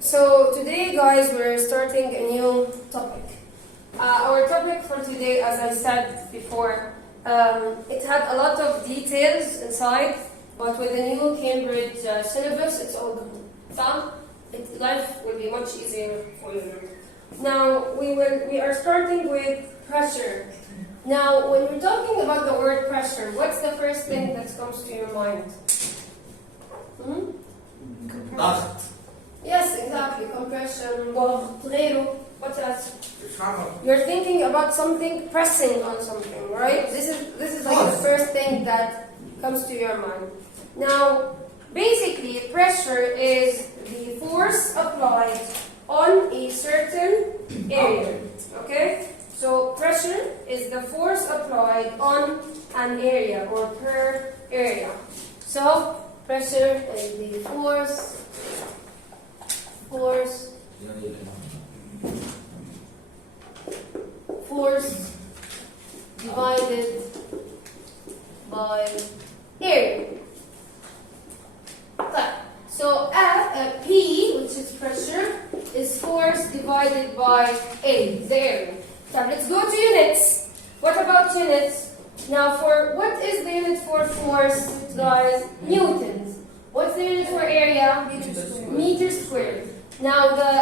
So today, guys, we're starting a new topic. Our topic for today, as I said before, it had a lot of details inside, but with the new Cambridge syllabus, it's all done. Life will be much easier for you. Now, we are starting with pressure. Now, when we're talking about the word pressure, what's the first thing that comes to your mind? ضغط. Yes, exactly. Compression, ضغط, غيره. What else? You're thinking about something, pressing on something, right? This is like the first thing that comes to your mind. Now, basically, pressure is the force applied on a certain area. Okay? So pressure is the force applied on an area or per area. So pressure is the force divided by area. Okay. So P, which is pressure, is force divided by A, the area. So let's go to units. What about units? Now, what is the unit for force, guys? Newtons. What's the unit for area? Meters squared. Now, the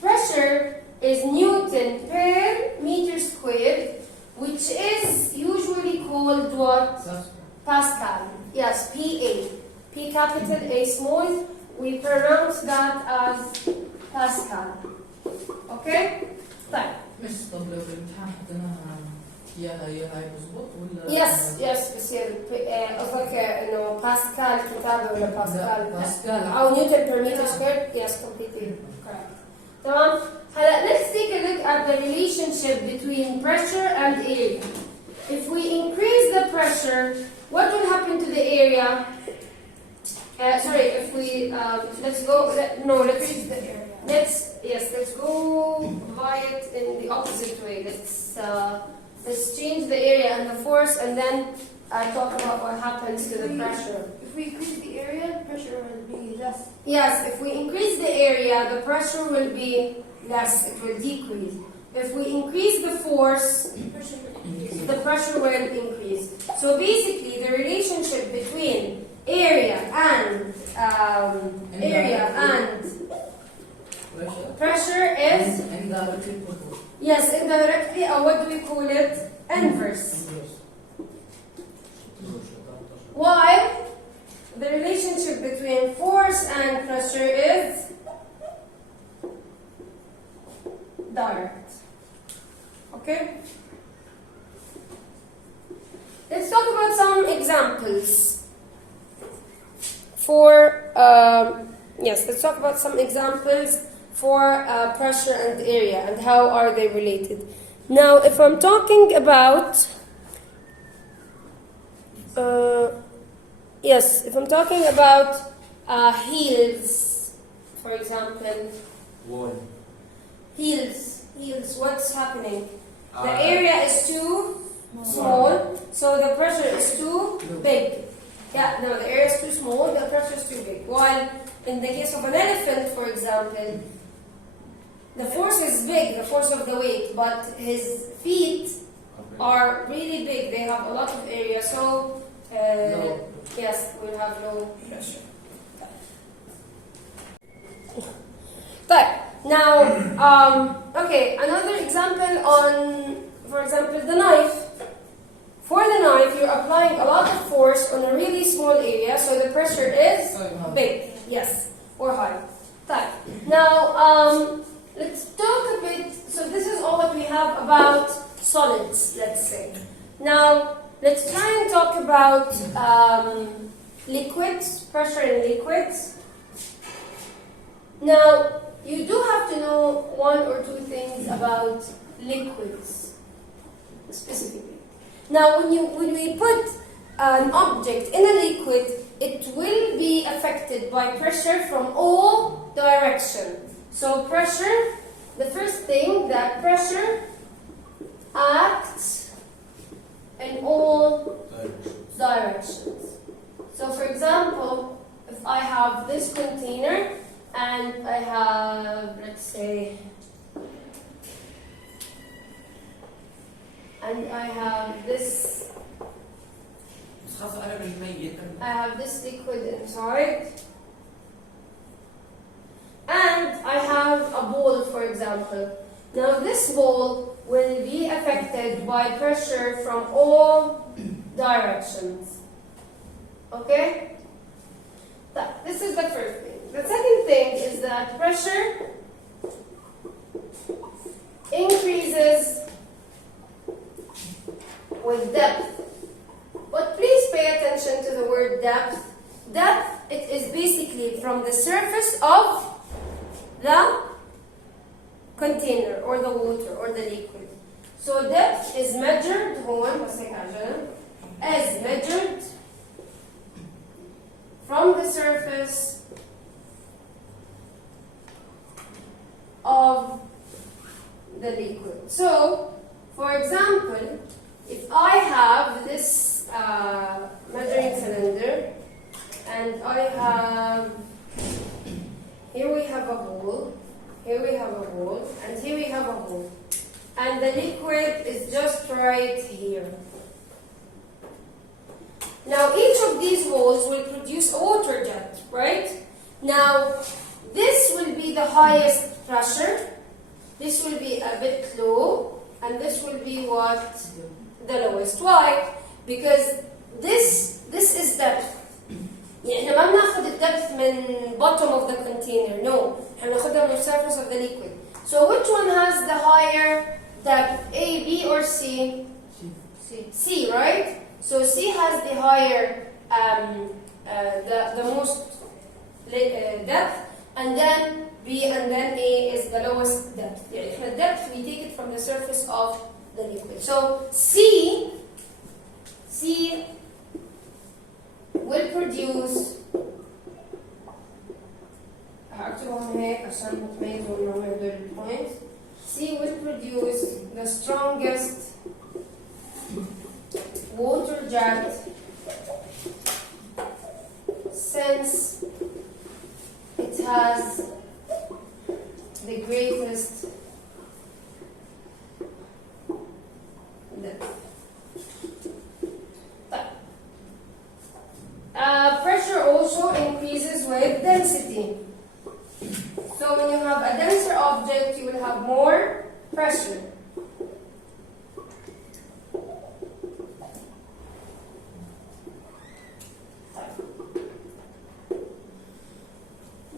pressure is Newton per meter squared, which is usually called what? Pascal. Yes, PA. P capital, A small. We pronounce that as Pascal. Okay? Fine. مش طب لو بالامتحان حطيناها يا هاي مظبوط ولا يس بصير قصدك انه باسكال كتابه ولا باسكال او نيوتن بير متر سكوير يس completely correct تمام هلا let's take a look at the relationship between pressure and area. If we increase the pressure, what will happen to the area? If we let's increase the area. Let's go by it in the opposite way. Let's change the area and the force, and then talk about what happens to the pressure. If we increase the area, the pressure will be less. Yes, if we increase the area, the pressure will be less. It will decrease. If we increase the force, the pressure will increase. So basically, the relationship between area and pressure is indirectly, or what do we call it? Inverse. While the relationship between force and pressure is direct. Okay? Let's talk about some examples. Let's talk about some examples for pressure and area and how are they related. Now, if I'm talking about heels, for example, heels, what's happening? The area is too small, so the pressure is too big. Yeah, no, the area is too small, the pressure is too big. While in the case of an elephant, for example, the force is big, the force of the weight, but his feet are really big. They have a lot of area, so yes, we'll have low pressure. But now, another example for example, the knife. For the knife, you're applying a lot of force on a really small area, so the pressure is big, yes, or high. Now, let's talk a bit. So this is all that we have about solids, let's say. Now, let's try and talk about liquids, pressure in liquids. Now, you do have to know one or two things about liquids, specifically. Now, when we put an object in a liquid, it will be affected by pressure from all directions. So pressure, the first thing, that pressure acts in all directions. So for example, if I have this container and I have, let's say, and I have this. I have this liquid inside, and I have a ball, for example. Now this ball will be affected by pressure from all directions. Okay? This is the first thing. The second thing is that pressure increases with depth. But please pay attention to the word depth. Depth, it is basically from the surface of the container or the water or the liquid. So depth is measured, is measured from the surface of the liquid. So, for example, if I have this measuring cylinder, and I have, here we have a hole, here we have a hole, and here we have a hole, and the liquid is just right here. Now each of these holes will produce a water jet, right? Now this will be the highest pressure, this will be a bit low, and this will be what? The lowest. Why? Because this is depth. يعني احنا ما بناخذ الدبث من bottom of the container. No, احنا بناخذها من surface of the liquid. So which one has the higher depth? A, B, or C? C, right? So C has the higher, the most depth, and then B, and then A is the lowest depth. يعني احنا depth we take it from the surface of the liquid. So C will produce. C will produce the strongest water jet since it has the greatest depth. Pressure also increases with density. So when you have a denser object, you will have more pressure.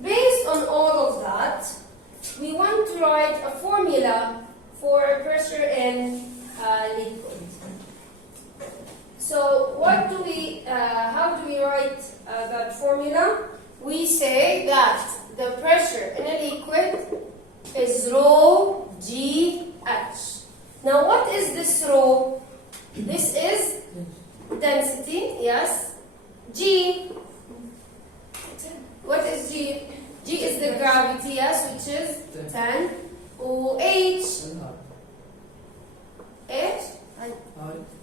Based on all of that, we want to write a formula for pressure in liquid. So what do we, how do we write that formula? We say that the pressure in a liquid is rho GH. Now what is this rho? This is density, yes. G, what is G? G is the gravity, yes, which is 10. H, H?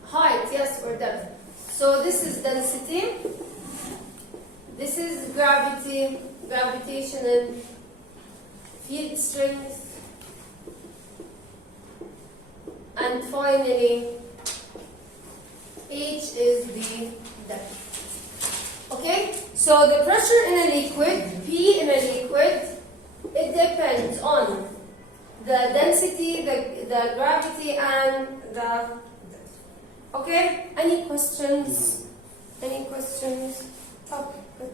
Height, yes, or depth. So this is density. This is gravity, gravitational field strength. And finally, H is the depth. Okay? So the pressure in a liquid, P in a liquid, it depends on the density, the gravity, and the depth. Okay? Any questions? Any questions? Okay, good.